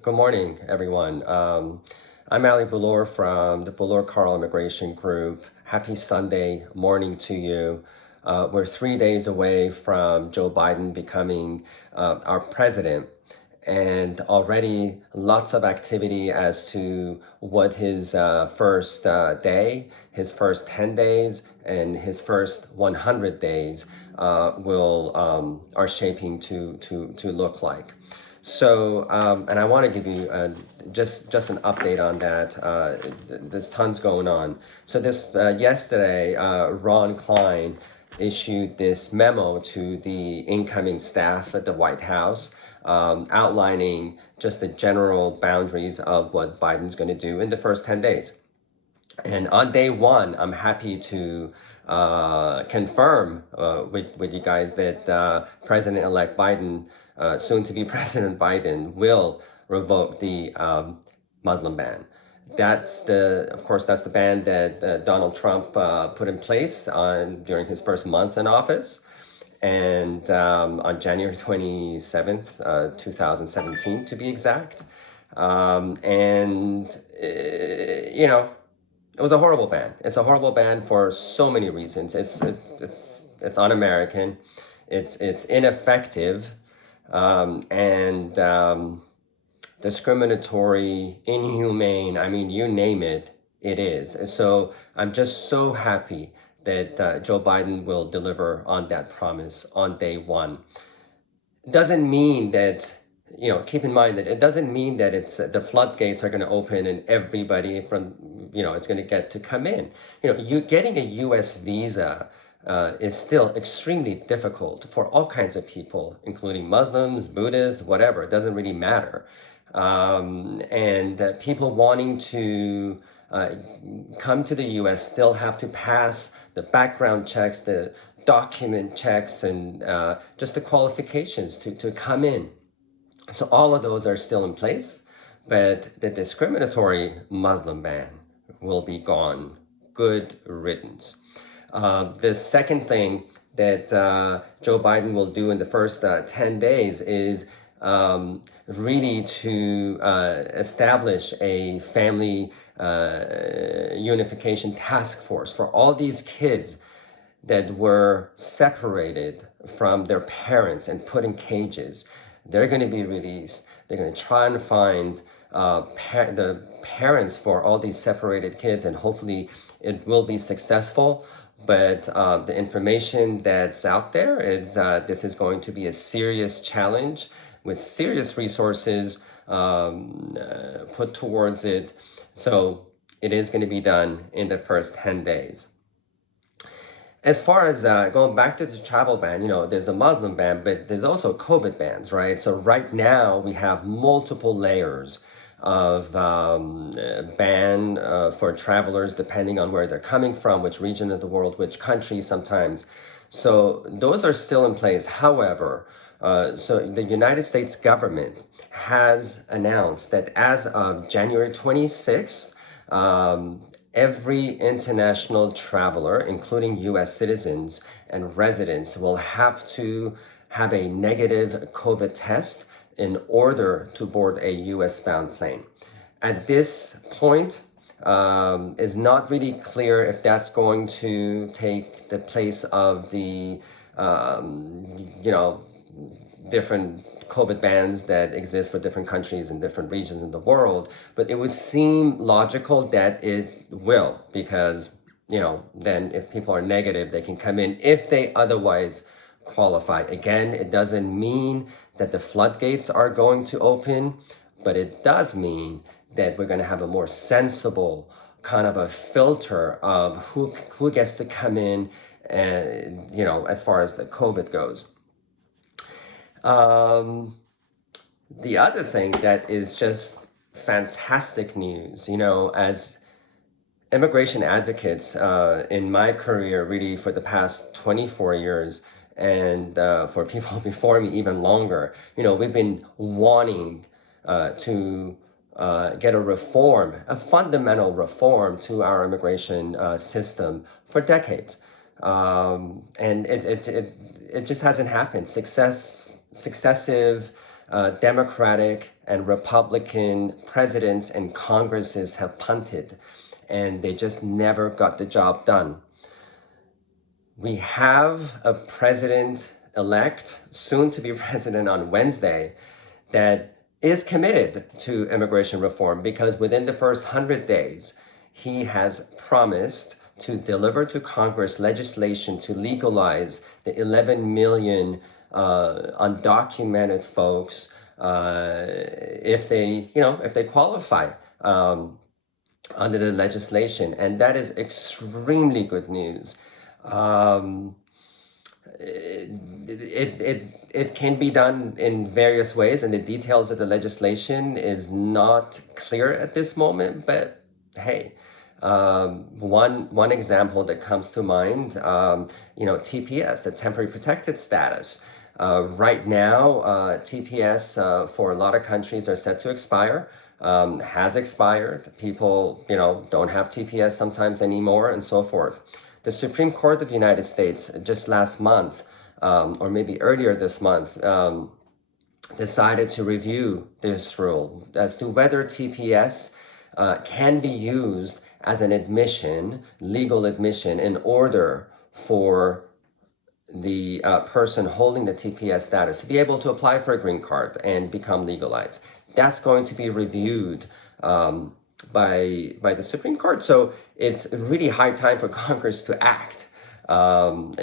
Good morning, everyone. I'm Ali Bulor from the Bulor Carl Immigration Group. Happy Sunday morning to you. We're 3 days away from Joe Biden becoming our president, and already lots of activity as to what his first day, his first 10 days, and his first 100 days will are shaping to look like. So, and I want to give you just an update on that. There's tons going on. So this yesterday, Ron Klein issued this memo to the incoming staff at the White House, outlining just the general boundaries of what Biden's going to do in the first 10 days. And on day one, I'm happy to confirm with you guys that President-elect Biden, soon to be President Biden, will revoke the Muslim ban. Of course, that's the ban that Donald Trump put in place during his first month in office. And on January 27th, 2017, to be exact. It was a horrible ban. It's a horrible ban for so many reasons. It's un-American, it's ineffective, and discriminatory, inhumane. I mean, you name it, it is. And so I'm just so happy that Joe Biden will deliver on that promise on day one. It doesn't mean that, keep in mind that it doesn't mean that the floodgates are going to open and everybody it's going to get to come in. You getting a U.S. visa is still extremely difficult for all kinds of people, including Muslims, Buddhists, whatever. It doesn't really matter. And people wanting to come to the U.S. still have to pass the background checks, the document checks, and just the qualifications to come in. So all of those are still in place, but the discriminatory Muslim ban will be gone. Good riddance. The second thing that Joe Biden will do in the first 10 days is really to establish a family unification task force for all these kids that were separated from their parents and put in cages. They're going to be released. They're going to try and find the parents for all these separated kids, and hopefully it will be successful. But the information that's out there is this is going to be a serious challenge with serious resources put towards it. So it is going to be done in the first 10 days. As far as going back to the travel ban, there's a Muslim ban, but there's also COVID bans, right? So right now we have multiple layers of ban for travelers depending on where they're coming from, which region of the world, which country sometimes. So those are still in place. However, so the United States government has announced that as of January 26th, every international traveler, including US citizens and residents, will have to have a negative COVID test in order to board a US bound plane. At this point, it's not really clear if that's going to take the place of the, different COVID bans that exist for different countries and different regions in the world, but it would seem logical that it will, because, then if people are negative, they can come in if they otherwise qualify. Again, it doesn't mean that the floodgates are going to open, but it does mean that we're going to have a more sensible kind of a filter of who gets to come in, and, as far as the COVID goes. The other thing that is just fantastic news, as immigration advocates in my career, really for the past 24 years, and for people before me even longer, we've been wanting to get a fundamental reform to our immigration system for decades. And it just hasn't happened. Successive Democratic and Republican presidents and Congresses have punted, and they just never got the job done. We have a president-elect, soon to be president on Wednesday, that is committed to immigration reform because within the first 100 days, he has promised to deliver to Congress legislation to legalize the 11 million undocumented folks if they qualify under the legislation, and that is extremely good news. It can be done in various ways, and the details of the legislation is not clear at this moment, but hey, one example that comes to mind, TPS, the temporary protected status. Right now, TPS for a lot of countries are set to expire, has expired. People, don't have TPS sometimes anymore, and so forth. The Supreme Court of the United States just last month, or maybe earlier this month, decided to review this rule as to whether TPS can be used as an admission, legal admission, in order for the person holding the TPS status to be able to apply for a green card and become legalized. That's going to be reviewed by the Supreme Court. So it's really high time for Congress to act and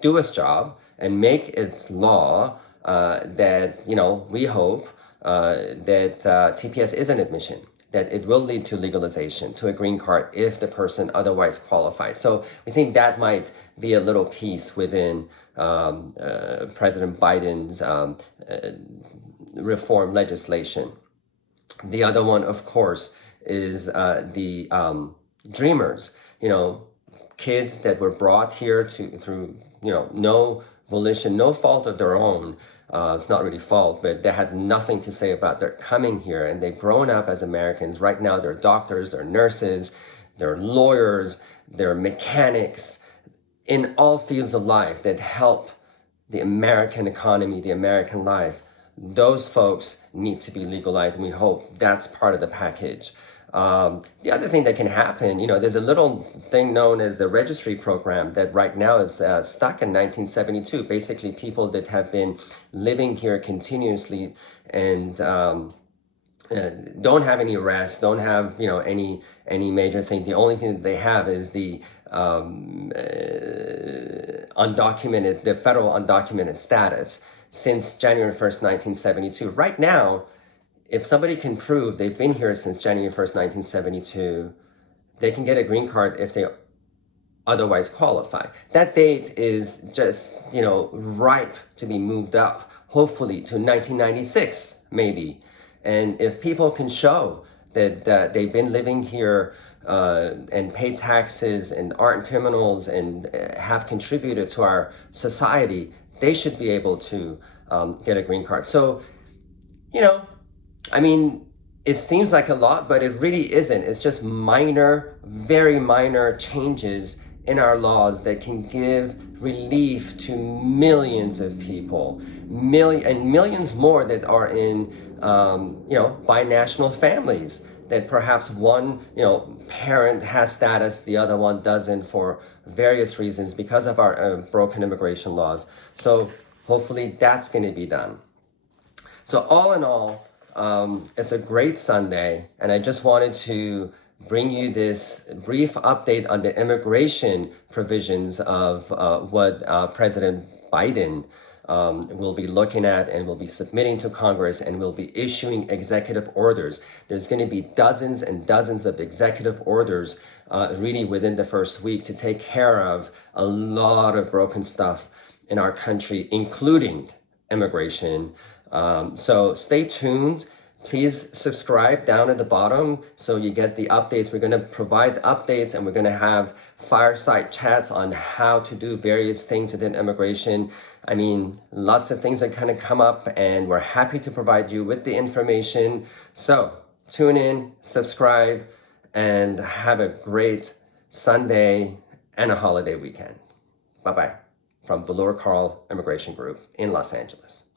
do its job and make its law that, we hope that TPS is an admission, that it will lead to legalization, to a green card if the person otherwise qualifies. So we think that might be a little piece within President Biden's reform legislation. The other one, of course, is the dreamers, kids that were brought here through no volition, no fault of their own. It's not really fault, but they had nothing to say about their coming here, and they've grown up as Americans. Right now, they're doctors, they're nurses, they're lawyers, they're mechanics in all fields of life that help the American economy, the American life. Those folks need to be legalized, and we hope that's part of the package. The other thing that can happen, there's a little thing known as the registry program that right now is stuck in 1972. Basically, people that have been living here continuously and don't have any arrests, don't have any major thing. The only thing that they have is the undocumented, the federal undocumented status since January 1st, 1972. Right now, if somebody can prove they've been here since January 1st, 1972, they can get a green card if they otherwise qualify. That date is just, ripe to be moved up, hopefully to 1996, maybe. And if people can show that they've been living here and pay taxes and aren't criminals and have contributed to our society, they should be able to get a green card. So, it seems like a lot, but it really isn't. It's just minor, very minor changes in our laws that can give relief to millions of people, and millions more that are in, binational families, that perhaps one, parent has status, the other one doesn't for various reasons because of our broken immigration laws. So hopefully that's going to be done. So all in all, it's a great Sunday, and I just wanted to bring you this brief update on the immigration provisions of what President Biden will be looking at and will be submitting to Congress and will be issuing executive orders. There's going to be dozens and dozens of executive orders really within the first week to take care of a lot of broken stuff in our country, including immigration. So stay tuned. Please subscribe down at the bottom so you get the updates. We're going to provide updates, and we're going to have fireside chats on how to do various things within immigration. Lots of things are going to come up, and we're happy to provide you with the information. So tune in, subscribe, and have a great Sunday and a holiday weekend. Bye-bye from Velour Carl Immigration Group in Los Angeles.